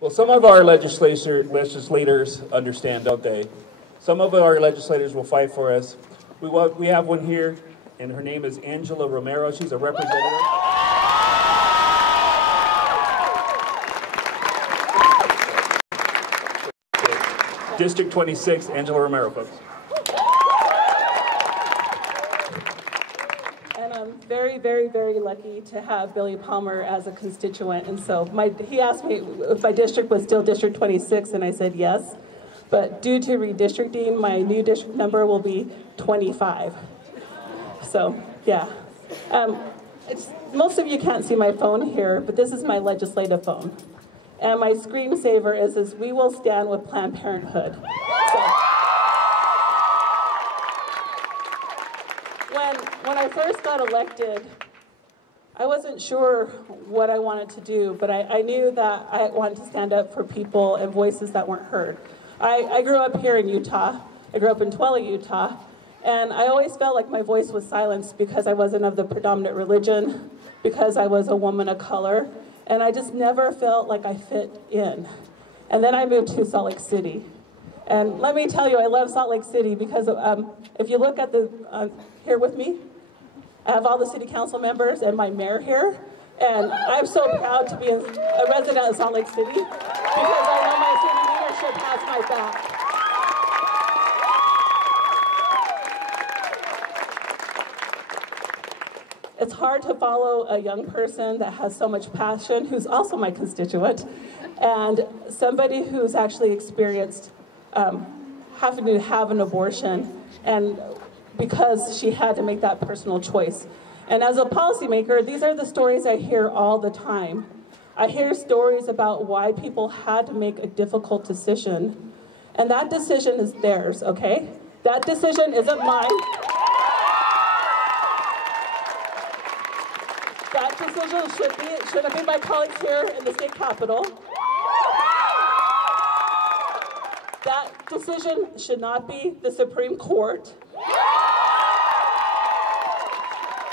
Well, some of our legislators understand, don't they? Some of our legislators will fight for us. We have one here, and her name is Angela Romero. She's a representative. District 26, Angela Romero, folks. And I'm very, very, very lucky to have Billy Palmer as a constituent. And so he asked me if my district was still District 26, and I said yes. But due to redistricting, my new district number will be 25. So, yeah. Most of you can't see my phone here, but this is my legislative phone. And my screensaver is "We will stand with Planned Parenthood." So, when I first got elected, I wasn't sure what I wanted to do, but I knew that I wanted to stand up for people and voices that weren't heard. I grew up here in Utah. I grew up in Tuala, Utah, and I always felt like my voice was silenced because I wasn't of the predominant religion, because I was a woman of color, and I just never felt like I fit in. And then I moved to Salt Lake City. And let me tell you, I love Salt Lake City because if you look at here with me, I have all the city council members and my mayor here. And I'm so proud to be a resident of Salt Lake City because I know my city leadership has my back. It's hard to follow a young person that has so much passion, who's also my constituent, and somebody who's actually experienced having to have an abortion, and because she had to make that personal choice. And as a policymaker, these are the stories I hear all the time. I hear stories about why people had to make a difficult decision, and that decision is theirs, okay? That decision isn't mine. That decision should have been my colleagues here in the state capitol. That decision should not be the Supreme Court.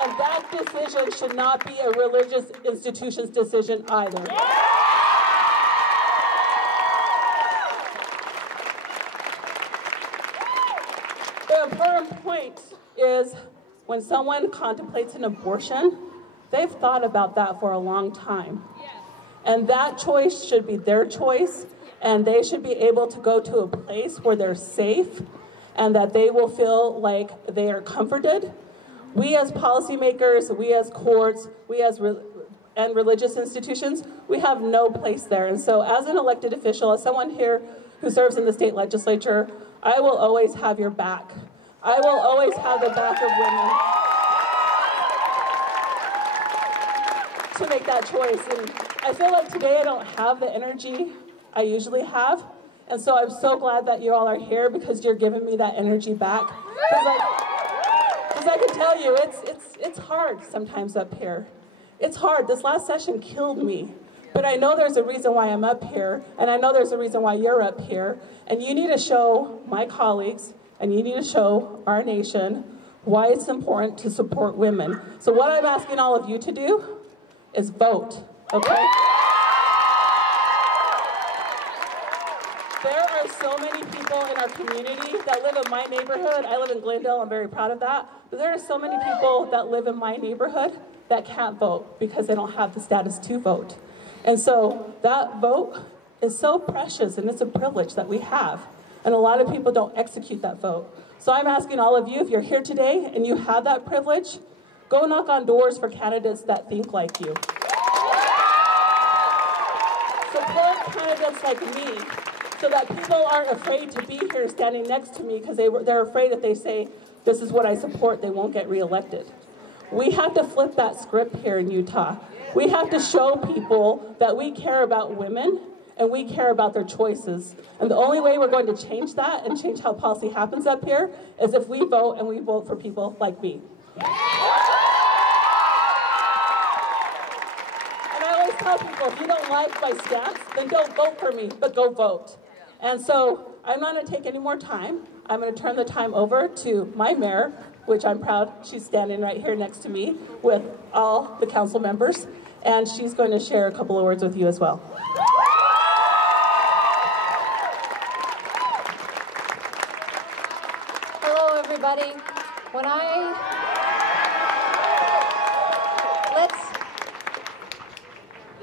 And that decision should not be a religious institution's decision either. The important point is when someone contemplates an abortion, they've thought about that for a long time. And that choice should be their choice, and they should be able to go to a place where they're safe and that they will feel like they are comforted. We as policymakers, we as courts, and religious institutions, we have no place there. And so as an elected official, as someone here who serves in the state legislature, I will always have your back. I will always have the back of women to make that choice. And I feel like today I don't have the energy I usually have. And so I'm so glad that you all are here because you're giving me that energy back. Because I can tell you, it's hard sometimes up here. It's hard. This last session killed me. But I know there's a reason why I'm up here, and I know there's a reason why you're up here. And you need to show my colleagues, and you need to show our nation why it's important to support women. So what I'm asking all of you to do is vote, okay? There are so many people in our community that live in my neighborhood. I live in Glendale, I'm very proud of that. But there are so many people that live in my neighborhood that can't vote because they don't have the status to vote. And so that vote is so precious, and it's a privilege that we have. And a lot of people don't execute that vote. So I'm asking all of you, if you're here today and you have that privilege, go knock on doors for candidates that think like you. Support candidates like me, so that people aren't afraid to be here standing next to me because they're afraid if they say, this is what I support, they won't get reelected. We have to flip that script here in Utah. We have to show people that we care about women and we care about their choices. And the only way we're going to change that and change how policy happens up here is if we vote, and we vote for people like me. And I always tell people, if you don't like my stance, then don't vote for me, but go vote. And so I'm not going to take any more time. I'm going to turn the time over to my mayor, which I'm proud she's standing right here next to me with all the council members, and she's going to share a couple of words with you as well.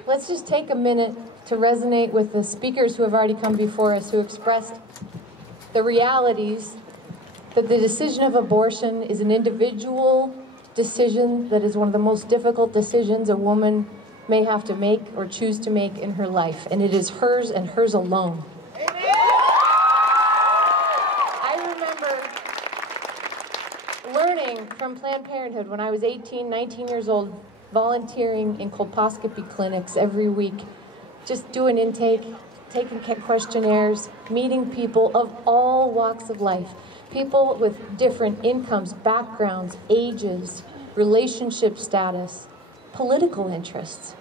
let's just take a minute to resonate with the speakers who have already come before us, who expressed the realities that the decision of abortion is an individual decision that is one of the most difficult decisions a woman may have to make or choose to make in her life, and it is hers and hers alone. I remember learning from Planned Parenthood when I was 18, 19 years old, volunteering in colposcopy clinics every week, just doing intake, taking questionnaires, meeting people of all walks of life, people with different incomes, backgrounds, ages, relationship status, political interests.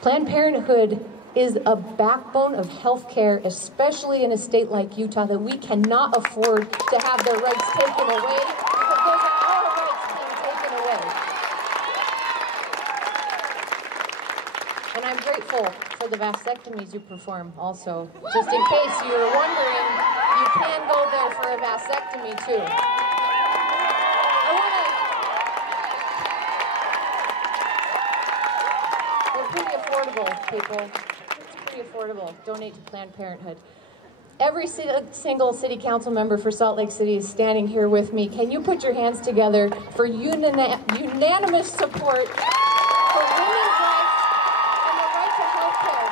Planned Parenthood is a backbone of healthcare, especially in a state like Utah, that we cannot afford to have their rights taken away, because those are our rights being taken away. And I'm grateful for the vasectomies you perform also. Just in case you were wondering, you can go there for a vasectomy too. They're pretty affordable, people. It's pretty affordable. Donate to Planned Parenthood. Every single city council member for Salt Lake City is standing here with me. Can you put your hands together for unanimous support for women's rights and the right to health care?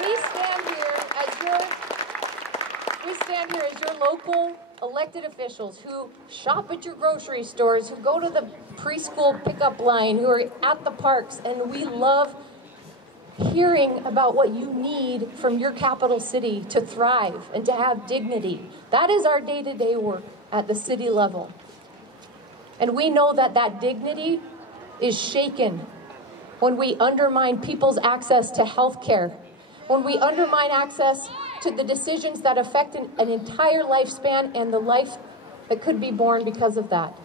We stand here as your local elected officials who shop at your grocery stores, who go to the preschool pickup line, who are at the parks, and we love hearing about what you need from your capital city to thrive and to have dignity. That is our day-to-day work at the city level. And we know that that dignity is shaken when we undermine people's access to health care, when we undermine access to the decisions that affect an entire lifespan and the life that could be born because of that.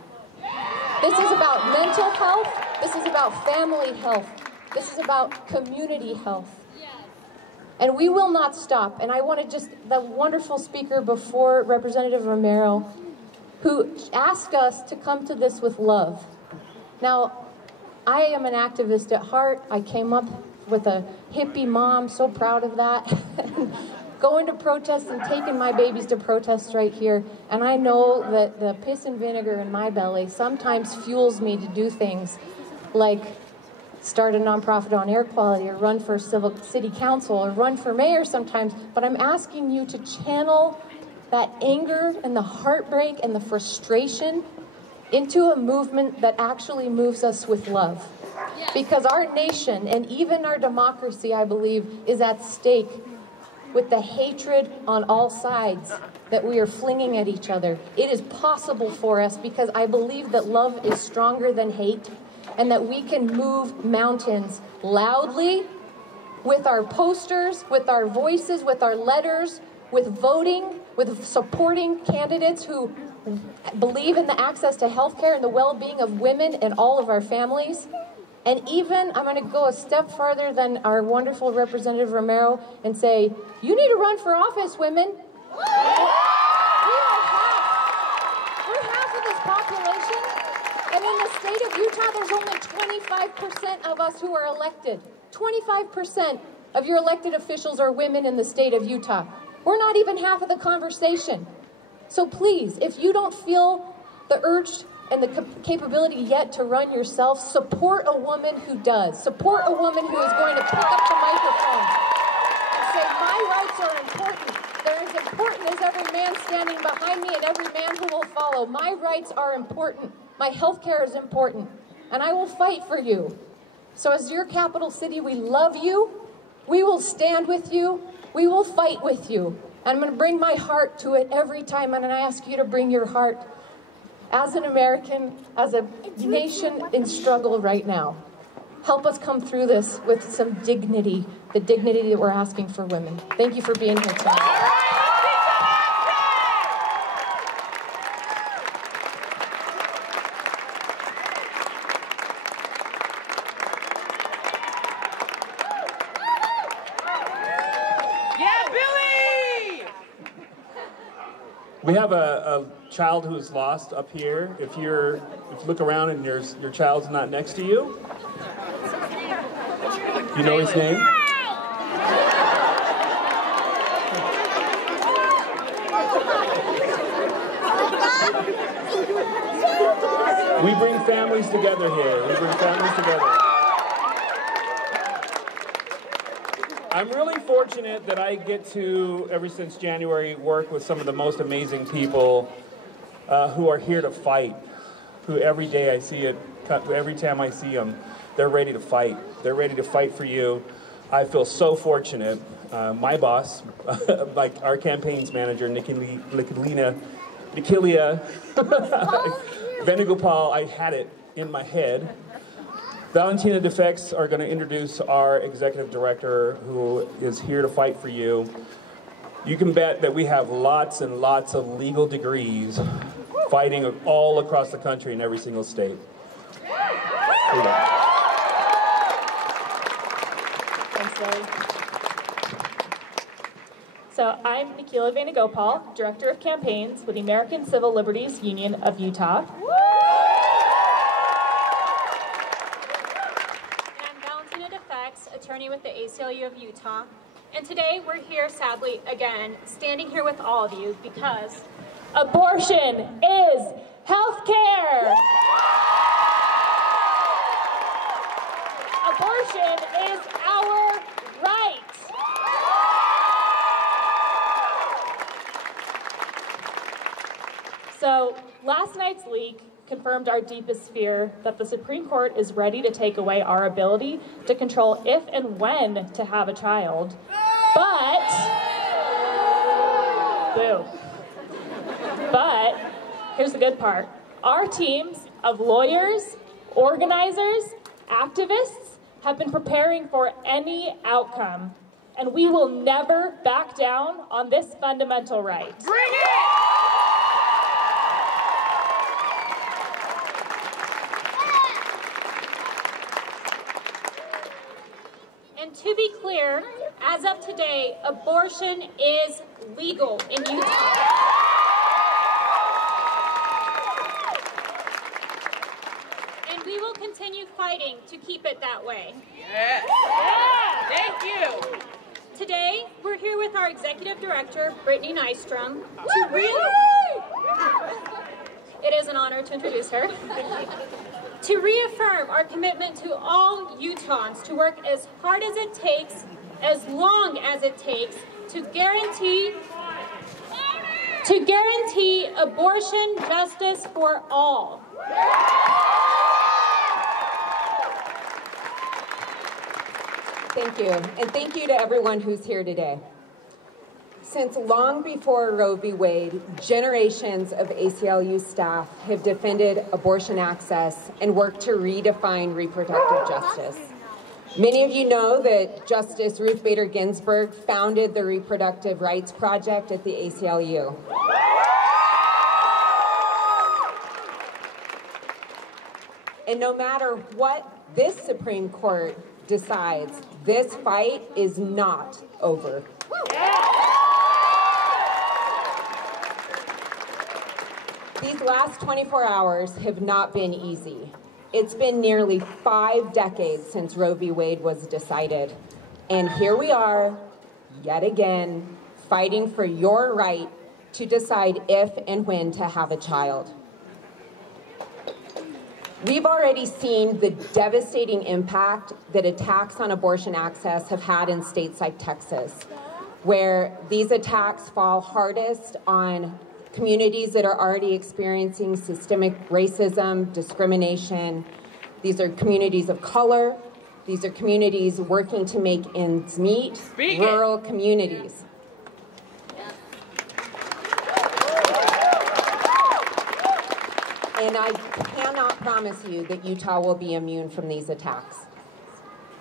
This is about mental health. This is about family health. This is about community health. And we will not stop. And I want to just, the wonderful speaker before, Representative Romero, who asked us to come to this with love. Now, I am an activist at heart. I came up with a hippie mom, so proud of that. Going to protests and taking my babies to protests right here. And I know that the piss and vinegar in my belly sometimes fuels me to do things like start a nonprofit on air quality or run for city council or run for mayor sometimes. But I'm asking you to channel that anger and the heartbreak and the frustration into a movement that actually moves us with love. Because our nation and even our democracy, I believe, is at stake with the hatred on all sides that we are flinging at each other. It is possible for us because I believe that love is stronger than hate and that we can move mountains loudly with our posters, with our voices, with our letters, with voting, with supporting candidates who believe in the access to health care and the well-being of women and all of our families. And even, I'm going to go a step farther than our wonderful Representative Romero and say, you need to run for office, women. We're half of this population. And in the state of Utah, there's only 25% of us who are elected. 25% of your elected officials are women in the state of Utah. We're not even half of the conversation. So please, if you don't feel the urge and the capability yet to run yourself, support a woman who does. Support a woman who is going to pick up the microphone and say, my rights are important. They're as important as every man standing behind me and every man who will follow. My rights are important. My health care is important. And I will fight for you. So as your capital city, we love you. We will stand with you. We will fight with you. And I'm going to bring my heart to it every time. And I ask you to bring your heart as an American, as a nation in struggle right now. Help us come through this with some dignity, the dignity that we're asking for women. Thank you for being here tonight. We have a child who's lost up here. If you look around and your child's not next to you, You know his name? We bring families together here. We bring families together. I'm really fortunate that I get to, ever since January, work with some of the most amazing people who are here to fight, who every day I see it, every time I see them, they're ready to fight. They're ready to fight for you. I feel so fortunate. My boss, like our campaigns manager, Nikilia Venugopal, I had it in my head. Valentina Defects are going to introduce our executive director who is here to fight for you. You can bet that we have lots and lots of legal degrees fighting all across the country in every single state. Thanks, Larry. So I'm Nikilia Venugopal, Director of Campaigns with the American Civil Liberties Union of Utah. Attorney with the ACLU of Utah. And today we're here, sadly, again, standing here with all of you because abortion is health care! Abortion is our right! So, last night's leak confirmed our deepest fear that the Supreme Court is ready to take away our ability to control if and when to have a child. But, boo. But, here's the good part. Our teams of lawyers, organizers, activists have been preparing for any outcome, and we will never back down on this fundamental right. bring it! And to be clear, as of today, abortion is legal in Utah. And we will continue fighting to keep it that way. Yes. Yeah. Thank you. Today, we're here with our Executive Director, Brittany Nystrom, it is an honor to introduce her. To reaffirm our commitment to all Utahns to work as hard as it takes, as long as it takes, to guarantee abortion justice for all. Thank you, and thank you to everyone who's here today. Since long before Roe v. Wade, generations of ACLU staff have defended abortion access and worked to redefine reproductive justice. Many of you know that Justice Ruth Bader Ginsburg founded the Reproductive Rights Project at the ACLU. And no matter what this Supreme Court decides, this fight is not over. These last 24 hours have not been easy. It's been nearly 5 decades since Roe v. Wade was decided. And here we are, yet again, fighting for your right to decide if and when to have a child. We've already seen the devastating impact that attacks on abortion access have had in states like Texas, where these attacks fall hardest on communities that are already experiencing systemic racism, discrimination. These are communities of color. These are communities working to make ends meet, rural communities. And I cannot promise you that Utah will be immune from these attacks.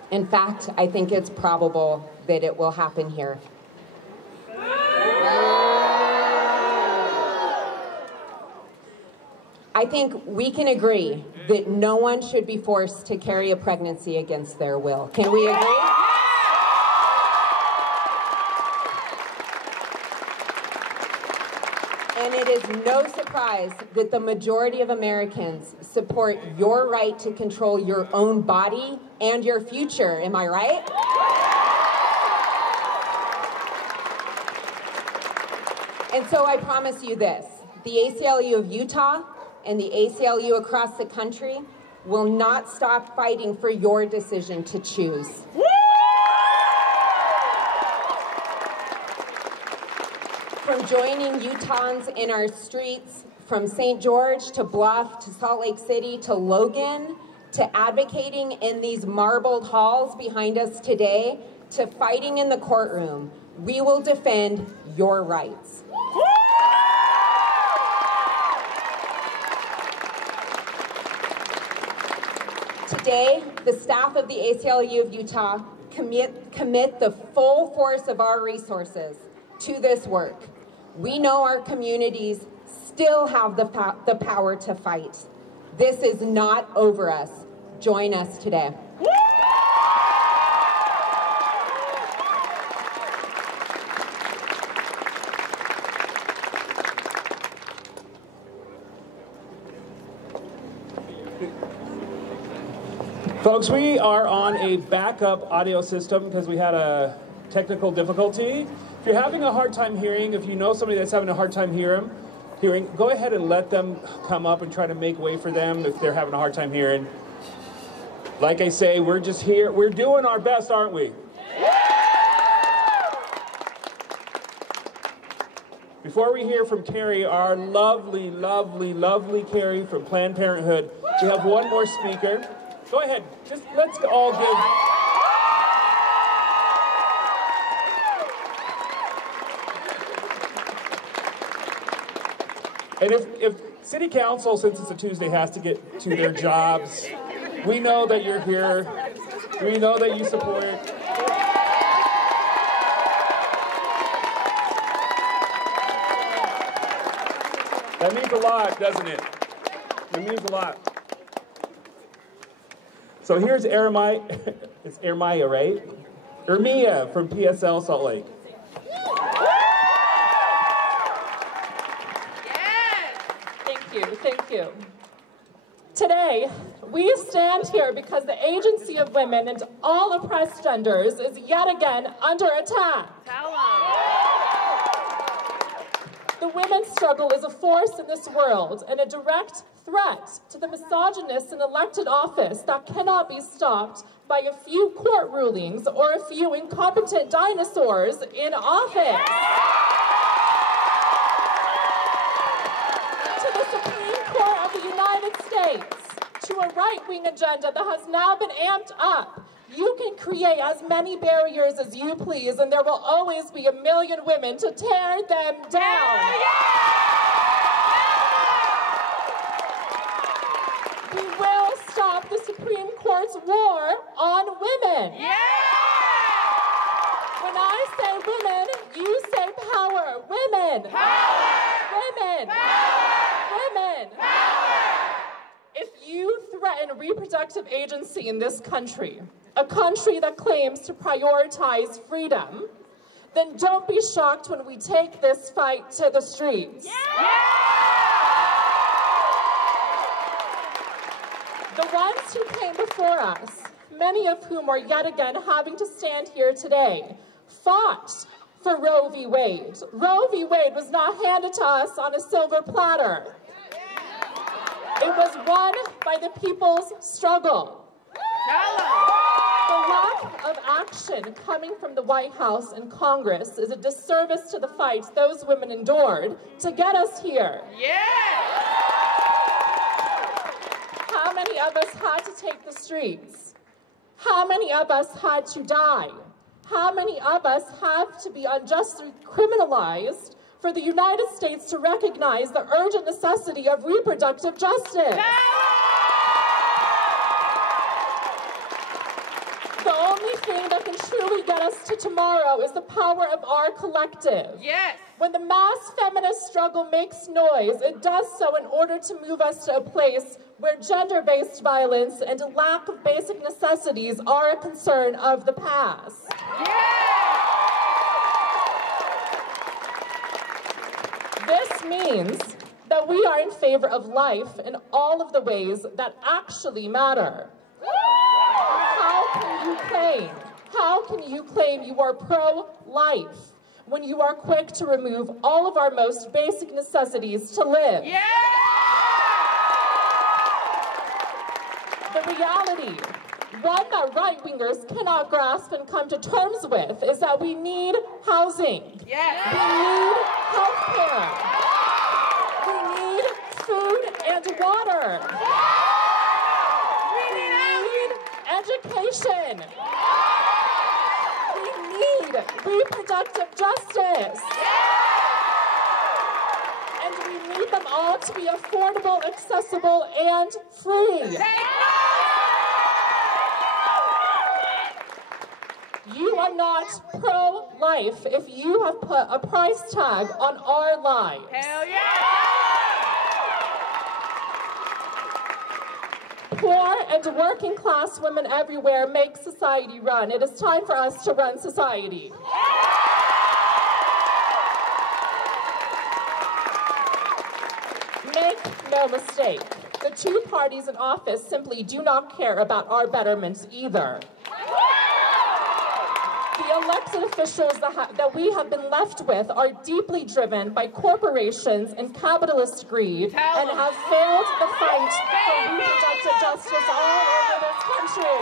In fact, I think it's probable that it will happen here. I think we can agree that no one should be forced to carry a pregnancy against their will. Can we agree? And it is no surprise that the majority of Americans support your right to control your own body and your future. Am I right? And so I promise you this, the ACLU of Utah and the ACLU across the country will not stop fighting for your decision to choose. From joining Utahns in our streets, from St. George to Bluff to Salt Lake City to Logan, to advocating in these marbled halls behind us today, to fighting in the courtroom, we will defend your rights. Today, the staff of the ACLU of Utah commit the full force of our resources to this work. We know our communities still have the power to fight. This is not over us. Join us today. Folks, we are on a backup audio system because we had a technical difficulty. If you're having a hard time hearing, if you know somebody that's having a hard time hearing, go ahead and let them come up and try to make way for them if they're having a hard time hearing. Like I say, we're just here. We're doing our best, aren't we? Before we hear from Carrie, our lovely, lovely, lovely Carrie from Planned Parenthood, we have one more speaker. Go ahead. Just let's all give. And if City Council, since it's a Tuesday, has to get to their jobs, we know that you're here. We know that you support. That means a lot, doesn't it? It means a lot. So here's Erin, it's Ermia, right? Ermia from PSL Salt Lake. Thank you. Today, we stand here because the agency of women and all oppressed genders is yet again under attack. The women's struggle is a force in this world and a direct threat to the misogynists in elected office that cannot be stopped by a few court rulings or a few incompetent dinosaurs in office. To the Supreme Court of the United States, to a right-wing agenda that has now been amped up, you can create as many barriers as you please, and there will always be a million women to tear them down. We will stop the Supreme Court's war on women. When I say women, you say power. Women. Women. Women. If you threaten reproductive agency in this country, a country that claims to prioritize freedom, then don't be shocked when we take this fight to the streets. The ones who came before us, many of whom are yet again having to stand here today, fought for Roe v. Wade. Roe v. Wade was not handed to us on a silver platter. It was won by the people's struggle. The lack of action coming from the White House and Congress is a disservice to the fight those women endured to get us here. How many of us had to take the streets? How many of us had to die? How many of us have to be unjustly criminalized for the United States to recognize the urgent necessity of reproductive justice? The only thing that can truly get us to tomorrow is the power of our collective. When the mass feminist struggle makes noise, it does so in order to move us to a place where gender-based violence and a lack of basic necessities are a concern of the past. This means that we are in favor of life in all of the ways that actually matter. How can you claim you are pro-life when you are quick to remove all of our most basic necessities to live? Yeah! The reality, one that right-wingers cannot grasp and come to terms with, is that we need housing. Yeah. We need health care. We need food and water. We need education. We need reproductive justice. And we need them all to be affordable, accessible, and free. You are not pro-life if you have put a price tag on our lives. Hell yeah! Poor and working class women everywhere make society run. It is time for us to run society. Make no mistake, the two parties in office simply do not care about our betterment either. The elected officials that we have been left with are deeply driven by corporations and capitalist greed and have failed the fight for reproductive justice all over this country.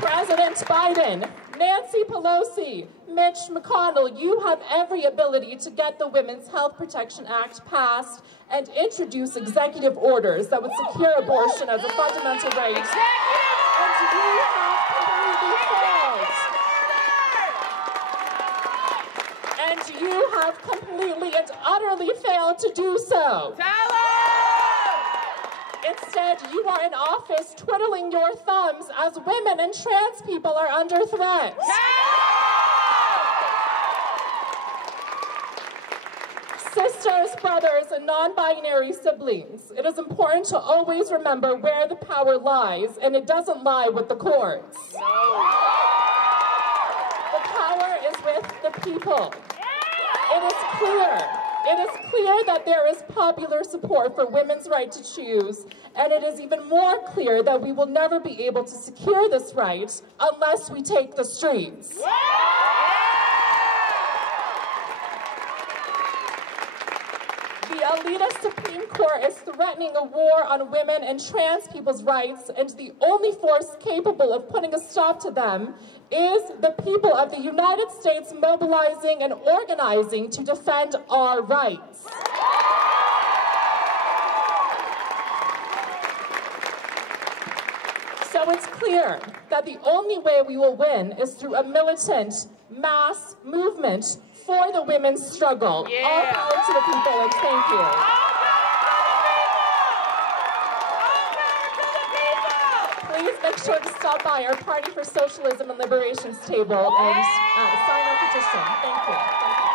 President Biden, Nancy Pelosi, Mitch McConnell, you have every ability to get the Women's Health Protection Act passed and introduce executive orders that would secure abortion as a fundamental right. And you have completely failed. And you have completely and utterly failed to do so. Instead, you are in office twiddling your thumbs as women and trans people are under threat. Sisters, brothers, and non-binary siblings, it is important to always remember where the power lies, and it doesn't lie with the courts. The power is with the people. It is clear that there is popular support for women's right to choose, and it is even more clear that we will never be able to secure this right unless we take the streets. The elitist Supreme Court is threatening a war on women and trans people's rights, and the only force capable of putting a stop to them is the people of the United States mobilizing and organizing to defend our rights. So it's clear that the only way we will win is through a militant mass movement for the women's struggle. Yeah. All power to the people, and thank you. Please make sure to stop by our Party for Socialism and Liberation's table and sign our petition. Thank you.